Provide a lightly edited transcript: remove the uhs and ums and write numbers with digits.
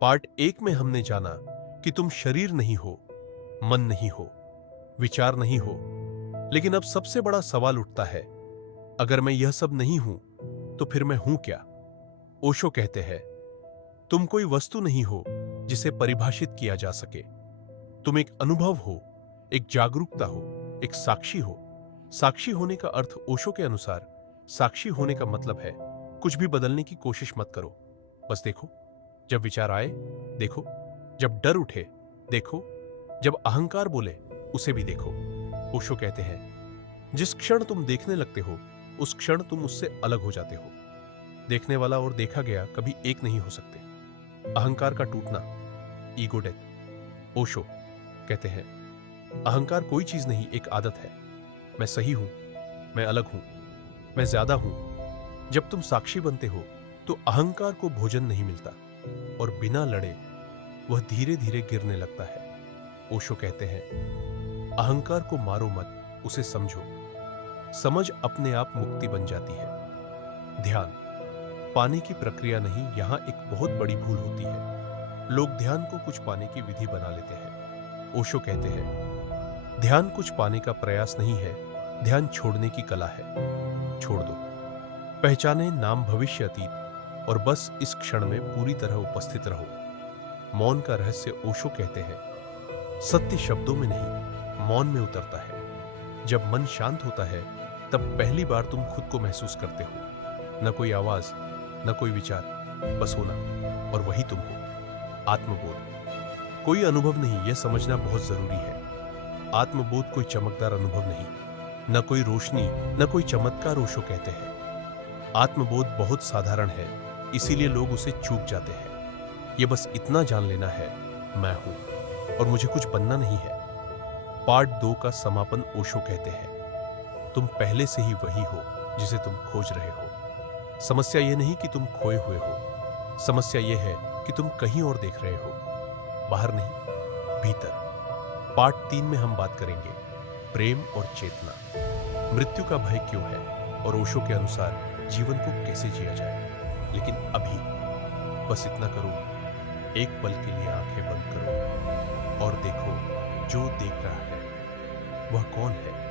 Part एक में हमने जाना कि तुम शरीर नहीं हो, मन नहीं हो, विचार नहीं हो। लेकिन अब सबसे बड़ा सवाल उठता है, अगर मैं यह सब नहीं हूं तो फिर मैं हूं क्या? ओशो कहते हैं, तुम कोई वस्तु नहीं हो जिसे परिभाषित किया जा सके। तुम एक अनुभव हो, एक जागरूकता हो, एक साक्षी हो। साक्षी होने का अर्थ ओशो के अनुसार साक्षी होने का मतलब है कुछ भी बदलने की कोशिश मत करो, बस देखो। जब विचार आए देखो, जब डर उठे देखो, जब अहंकार बोले उसे भी देखो। ओशो कहते हैं, जिस क्षण तुम देखने लगते हो उस क्षण तुम उससे अलग हो जाते हो। देखने वाला और देखा गया कभी एक नहीं हो सकते। अहंकार का टूटना, ईगो डेथ। ओशो कहते हैं, अहंकार कोई चीज नहीं, एक आदत है। मैं सही हूं, मैं अलग हूं, मैं ज्यादा हूं। जब तुम साक्षी बनते हो तो अहंकार को भोजन नहीं मिलता और बिना लड़े वह धीरे धीरे गिरने लगता है। ओशो कहते हैं, अहंकार को मारो मत, उसे समझो। समझ अपने आप मुक्ति बन जाती है। ध्यान पाने की प्रक्रिया नहीं, यहां एक बहुत बड़ी भूल होती है। लोग ध्यान को कुछ पाने की विधि बना लेते हैं। ओशो कहते हैं, ध्यान कुछ पाने का प्रयास नहीं है, ध्यान छोड़ने की कला है। छोड़ दो, पहचाने नाम भविष्य अतीत और बस इस क्षण में पूरी तरह उपस्थित रहो। मौन का रहस्य, ओशो कहते हैं, सत्य शब्दों में नहीं, मौन में उतरता है। जब मन शांत होता है तब पहली बार तुम खुद को महसूस करते हो। न कोई आवाज, न कोई विचार, बस होना, और वही तुम हो। आत्मबोध कोई अनुभव नहीं, यह समझना बहुत जरूरी है। आत्मबोध कोई चमकदार अनुभव नहीं, न कोई रोशनी, न कोई चमत्कार। ओशो कहते हैं, आत्मबोध बहुत साधारण है, इसीलिए लोग उसे चूक जाते हैं। यह बस इतना जान लेना है, मैं हूं और मुझे कुछ बनना नहीं है। पार्ट 2 का समापन, ओशो कहते हैं, तुम पहले से ही वही हो जिसे तुम खोज रहे हो। समस्या यह नहीं कि तुम खोए हुए हो, समस्या यह है कि तुम कहीं और देख रहे हो, बाहर नहीं, भीतर। पार्ट 3 में हम बात करेंगे प्रेम और चेतना, मृत्यु का भय क्यों है और ओशो के अनुसार जीवन को कैसे जिया जाए। लेकिन अभी बस इतना करो, एक पल के लिए आंखें बंद करो और देखो, जो देख रहा है वह कौन है।